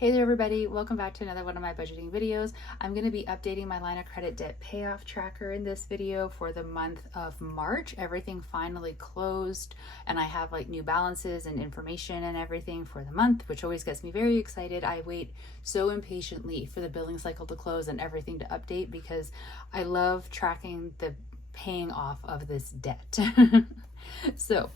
Hey there everybody, welcome back to another one of my budgeting videos. I'm going to be updating my line of credit debt payoff tracker in this video for the month of March. Everything finally closed and I have like new balances and information and everything for the month, which always gets me very excited. I wait so impatiently for the billing cycle to close and everything to update because I love tracking the paying off of this debt. So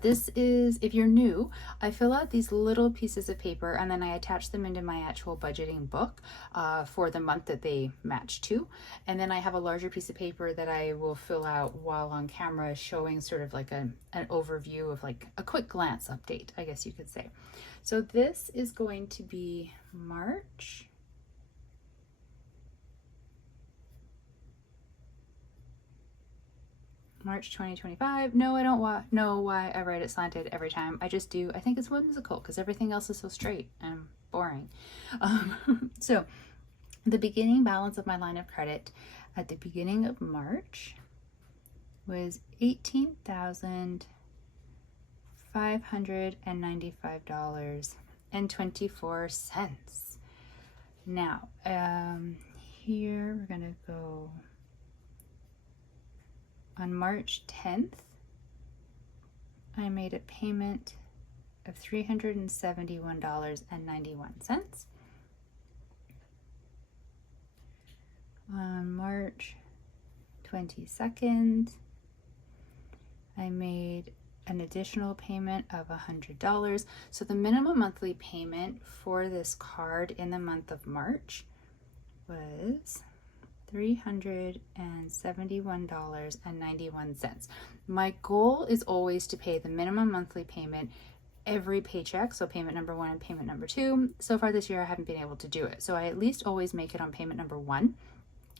this is, if you're new, I fill out these little pieces of paper and then I attach them into my actual budgeting book for the month that they match to. And then I have a larger piece of paper that I will fill out while on camera, showing sort of like an overview of like a quick glance update, I guess you could say. So this is going to be March 2025. No, I don't know why I write it slanted every time. I just do. I think it's whimsical because everything else is so straight and boring. So the beginning balance of my line of credit at the beginning of March was $18,595.24. Now, here we're gonna go on March 10th, I made a payment of $371.91. On March 22nd, I made an additional payment of $100. So the minimum monthly payment for this card in the month of March was $371.91. My goal is always to pay the minimum monthly payment every paycheck, so payment number 1 and payment number 2. So far this year I haven't been able to do it, so I at least always make it on payment number 1,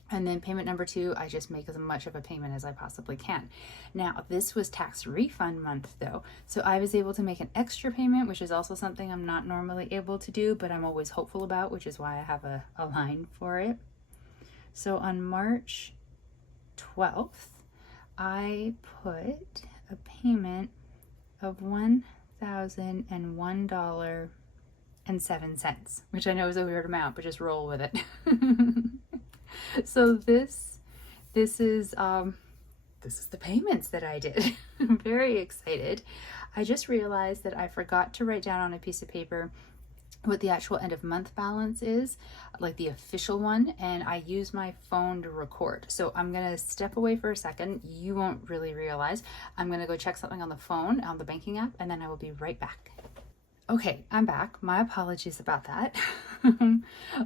and then payment number 2 I just make as much of a payment as I possibly can. Now this was tax refund month though, so I was able to make an extra payment, which is also something I'm not normally able to do, but I'm always hopeful about, which is why I have a line for it. So on March 12th, I put a payment of $1,001.07, which I know is a weird amount, but just roll with it. So this is the payments that I did. I'm very excited. I just realized that I forgot to write down on a piece of paper what the actual end of month balance is, like the official one, and I use my phone to record. So I'm gonna step away for a second. You won't really realize. I'm gonna go check something on the phone, on the banking app, and then I will be right back. Okay, I'm back. My apologies about that.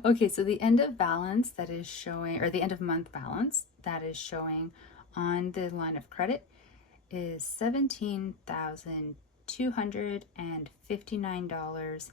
Okay, so the end of balance that is showing, or the end of month balance that is showing on the line of credit is $17,259.95.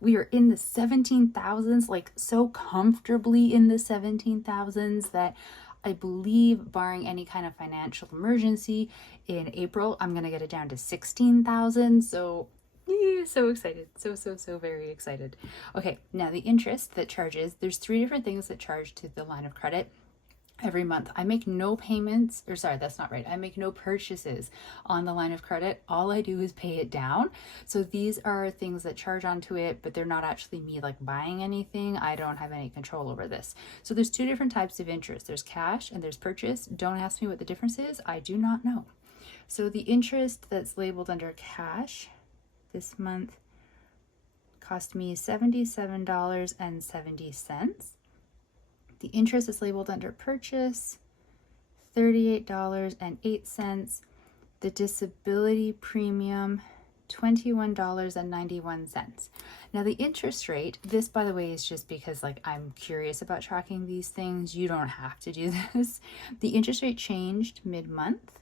We are in the 17,000s, like so comfortably in the 17,000s that I believe, barring any kind of financial emergency, in April I'm gonna get it down to 16,000. So yeah, so excited, so very excited. Okay, now the interest that charges, there's 3 different things that charge to the line of credit every month. I make no payments, or sorry, that's not right. I make no purchases on the line of credit. All I do is pay it down. So these are things that charge onto it, but they're not actually me like buying anything. I don't have any control over this. So there's 2 different types of interest. There's cash and there's purchase. Don't ask me what the difference is. I do not know. So the interest that's labeled under cash this month cost me $77.70. The interest is labeled under purchase, $38.08. The disability premium, $21.91. Now the interest rate, this by the way is just because like I'm curious about tracking these things. You don't have to do this. The interest rate changed mid-month.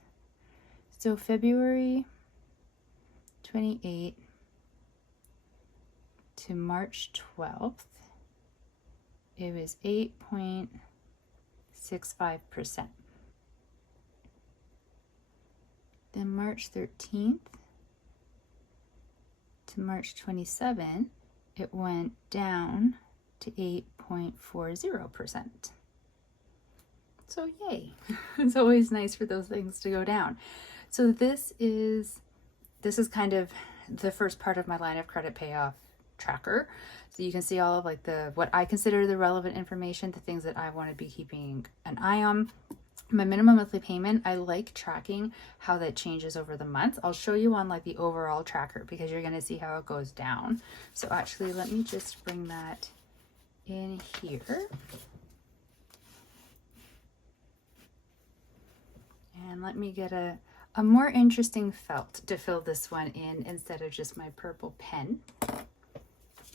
So February 28th to March 12th. It was 8.65%. Then March 13th to March 27th, it went down to 8.40%. So yay. It's always nice for those things to go down. So this is kind of the first part of my line of credit payoff tracker. So you can see all of like what I consider the relevant information, the things that I want to be keeping an eye on. My minimum monthly payment, I like tracking how that changes over the month. I'll show you on like the overall tracker because you're going to see how it goes down. So actually, let me just bring that in here. And let me get a more interesting felt to fill this one in instead of just my purple pen.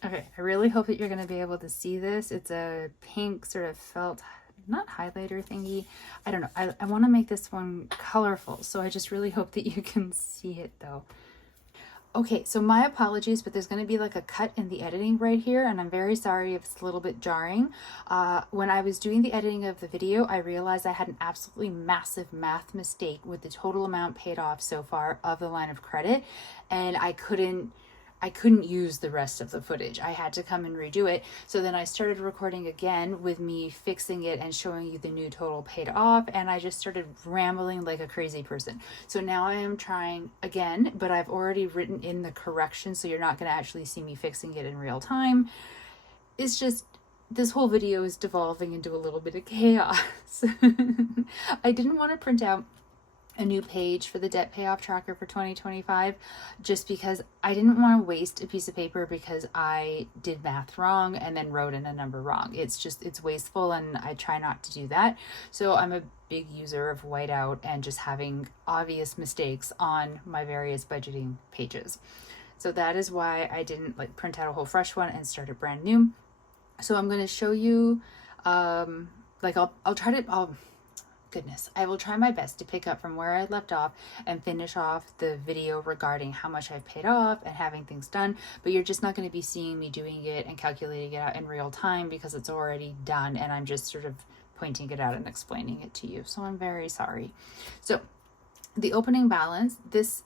Okay, I really hope that you're going to be able to see this. It's a pink sort of felt, not highlighter thingy. I don't know. I want to make this one colorful, so I just really hope that you can see it though. Okay, so my apologies, but there's going to be like a cut in the editing right here, and I'm very sorry if it's a little bit jarring. When I was doing the editing of the video, I realized I had an absolutely massive math mistake with the total amount paid off so far of the line of credit, and I couldn't use the rest of the footage. I had to come and redo it. So then I started recording again with me fixing it and showing you the new total paid off. And I just started rambling like a crazy person. So now I am trying again, but I've already written in the correction. So you're not going to actually see me fixing it in real time. It's just, this whole video is devolving into a little bit of chaos. I didn't want to print out a new page for the debt payoff tracker for 2025 just because I didn't want to waste a piece of paper because I did math wrong and then wrote in a number wrong. It's wasteful, and I try not to do that. So I'm a big user of whiteout and just having obvious mistakes on my various budgeting pages. So that is why I didn't like print out a whole fresh one and start it brand new. So I'm going to show you I will try my best to pick up from where I left off and finish off the video regarding how much I've paid off and having things done, but you're just not going to be seeing me doing it and calculating it out in real time because it's already done and I'm just sort of pointing it out and explaining it to you. So I'm very sorry. So the opening balance, this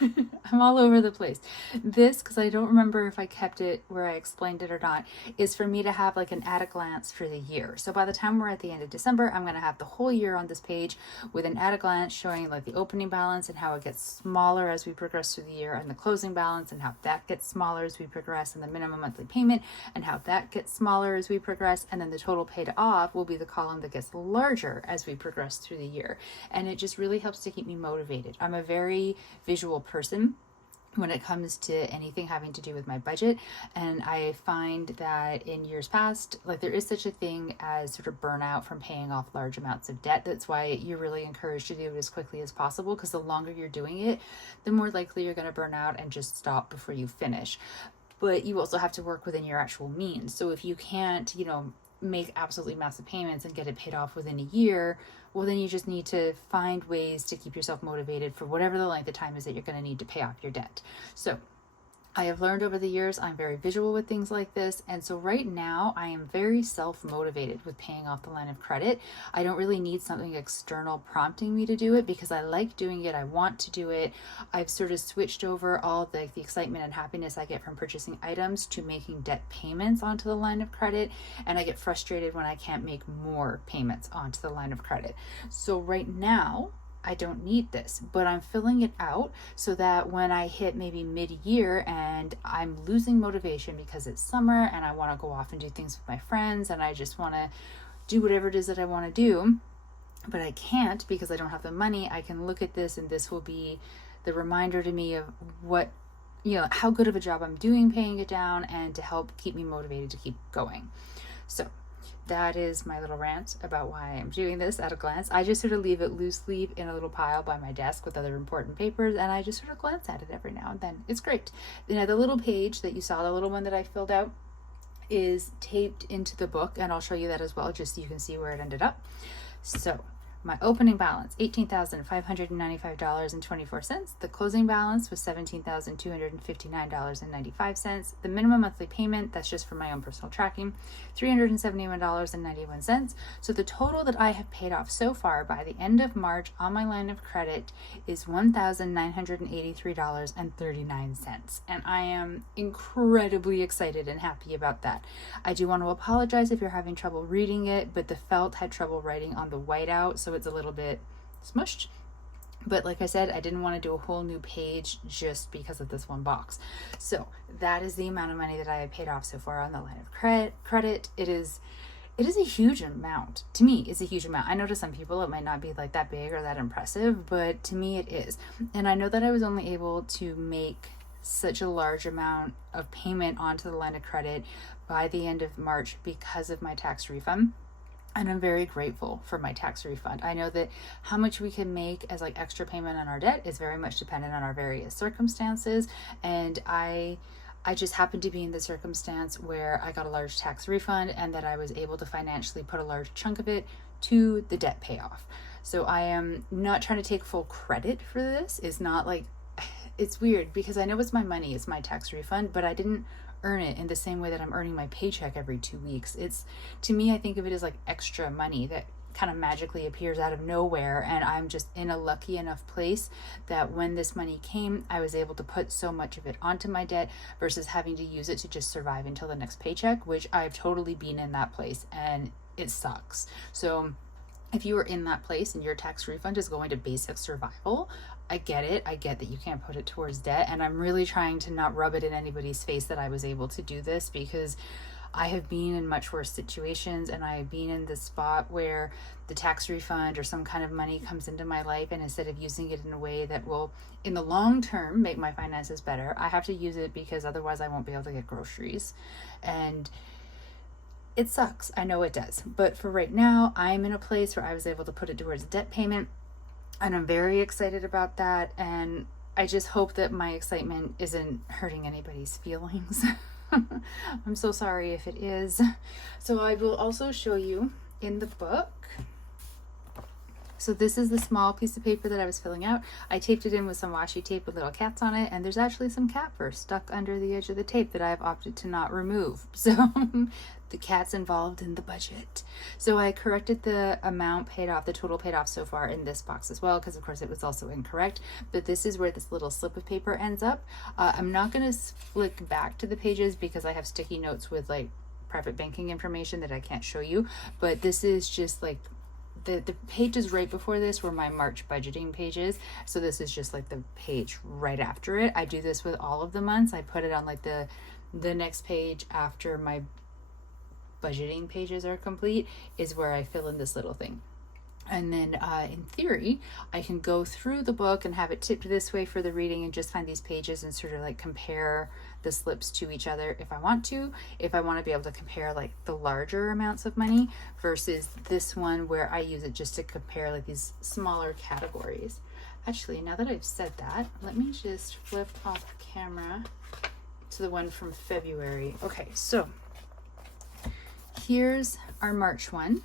I'm all over the place. This, because I don't remember if I kept it where I explained it or not, is for me to have like an at a glance for the year. So by the time we're at the end of December, I'm going to have the whole year on this page with an at a glance showing like the opening balance and how it gets smaller as we progress through the year, and the closing balance and how that gets smaller as we progress, and the minimum monthly payment and how that gets smaller as we progress, and then the total paid off will be the column that gets larger as we progress through the year. And it just really helps to keep me motivated. I'm a very visual person when it comes to anything having to do with my budget, and I find that in years past, like, there is such a thing as sort of burnout from paying off large amounts of debt. That's why you're really encouraged to do it as quickly as possible, because the longer you're doing it, the more likely you're going to burn out and just stop before you finish. But you also have to work within your actual means. So if you can't, make absolutely massive payments and get it paid off within a year, well, then you just need to find ways to keep yourself motivated for whatever the length of time is that you're going to need to pay off your debt. So I have learned over the years, I'm very visual with things like this. And so right now I am very self-motivated with paying off the line of credit. I don't really need something external prompting me to do it because I like doing it. I want to do it. I've sort of switched over all the excitement and happiness I get from purchasing items to making debt payments onto the line of credit. And I get frustrated when I can't make more payments onto the line of credit. So right now, I don't need this, but I'm filling it out so that when I hit maybe mid-year and I'm losing motivation because it's summer and I want to go off and do things with my friends and I just want to do whatever it is that I want to do, but I can't because I don't have the money, I can look at this and this will be the reminder to me of what, how good of a job I'm doing paying it down, and to help keep me motivated to keep going. So that is my little rant about why I'm doing this at a glance. I just sort of leave it loose leaf in a little pile by my desk with other important papers, and I just sort of glance at it every now and then. It's great. The little page that you saw, the little one that I filled out, is taped into the book, and I'll show you that as well, just so you can see where it ended up. So my opening balance, $18,595.24. The closing balance was $17,259.95. The minimum monthly payment, that's just for my own personal tracking, $371.91. So the total that I have paid off so far by the end of March on my line of credit is $1,983.39. And I am incredibly excited and happy about that. I do want to apologize if you're having trouble reading it, but the felt had trouble writing on the whiteout, so it's a little bit smushed. But like I said, I didn't want to do a whole new page just because of this one box. So that is the amount of money that I have paid off so far on the line of credit. It is a huge amount. To me, it's a huge amount. I know to some people it might not be like that big or that impressive, but to me it is. And I know that I was only able to make such a large amount of payment onto the line of credit by the end of March because of my tax refund. And I'm very grateful for my tax refund. I know that how much we can make as like extra payment on our debt is very much dependent on our various circumstances. And I just happened to be in the circumstance where I got a large tax refund and that I was able to financially put a large chunk of it to the debt payoff. So I am not trying to take full credit for this. It's not like, it's weird because I know it's my money, it's my tax refund, but I didn't earn it in the same way that I'm earning my paycheck every 2 weeks. It's, to me, I think of it as like extra money that kind of magically appears out of nowhere, and I'm just in a lucky enough place that when this money came, I was able to put so much of it onto my debt versus having to use it to just survive until the next paycheck, which I've totally been in that place and it sucks. So if you are in that place and your tax refund is going to basic survival, I get it. I get that you can't put it towards debt. And I'm really trying to not rub it in anybody's face that I was able to do this, because I have been in much worse situations, and I have been in this spot where the tax refund or some kind of money comes into my life, and instead of using it in a way that will in the long term make my finances better, I have to use it because otherwise I won't be able to get groceries. And it sucks. I know it does. But for right now, I'm in a place where I was able to put it towards debt payment, and I'm very excited about that. And I just hope that my excitement isn't hurting anybody's feelings. I'm so sorry if it is. So I will also show you in the book. So this is the small piece of paper that I was filling out. I taped it in with some washi tape with little cats on it, and there's actually some cat fur stuck under the edge of the tape that I've opted to not remove. So the cat's involved in the budget. So I corrected the amount paid off, the total paid off so far in this box as well, because of course it was also incorrect. But this is where this little slip of paper ends up. I'm not going to flick back to the pages because I have sticky notes with like private banking information that I can't show you. But this is just like the pages right before this were my March budgeting pages. So this is just like the page right after it. I do this with all of the months. I put it on like the next page after my budgeting pages are complete is where I fill in this little thing. And then in theory, I can go through the book and have it tipped this way for the reading and just find these pages and sort of like compare the slips to each other if I want to be able to compare like the larger amounts of money versus this one where I use it just to compare like these smaller categories. Actually, now that I've said that, let me just flip off camera to the one from February. Okay, so here's our March one.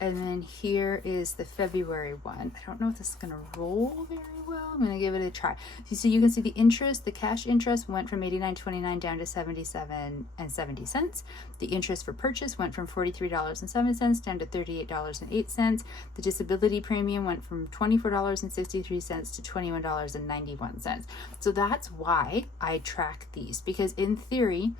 And then here is the February one. I don't know if this is going to roll very well. I'm going to give it a try. So you can see the interest, the cash interest went from $89.29 down to $77.70. The interest for purchase went from $43.07 down to $38.08. The disability premium went from $24.63 to $21.91. So that's why I track these, because in theory,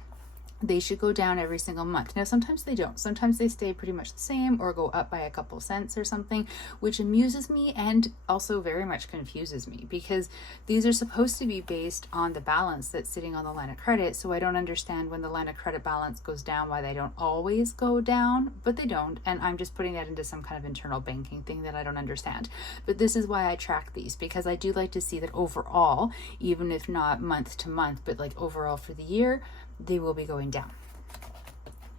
they should go down every single month. Now, sometimes they don't. Sometimes they stay pretty much the same or go up by a couple cents or something, which amuses me and also very much confuses me, because these are supposed to be based on the balance that's sitting on the line of credit. So I don't understand when the line of credit balance goes down, why they don't always go down, but they don't. And I'm just putting that into some kind of internal banking thing that I don't understand. But this is why I track these, because I do like to see that overall, even if not month to month, but like overall for the year, they will be going down.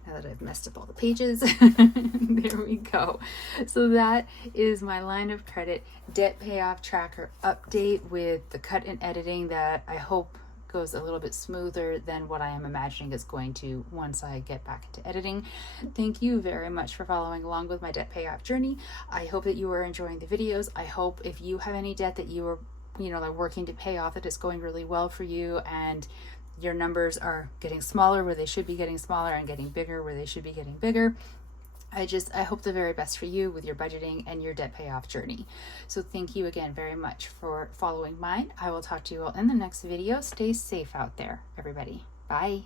Now that I've messed up all the pages, there we go. So that is my line of credit debt payoff tracker update with the cut and editing that I hope goes a little bit smoother than what I am imagining it's going to once I get back into editing. Thank you very much for following along with my debt payoff journey. I hope that you are enjoying the videos. I hope if you have any debt that you are, like working to pay off, that it's going really well for you, and your numbers are getting smaller where they should be getting smaller and getting bigger where they should be getting bigger. I hope the very best for you with your budgeting and your debt payoff journey. So thank you again very much for following mine. I will talk to you all in the next video. Stay safe out there, everybody. Bye.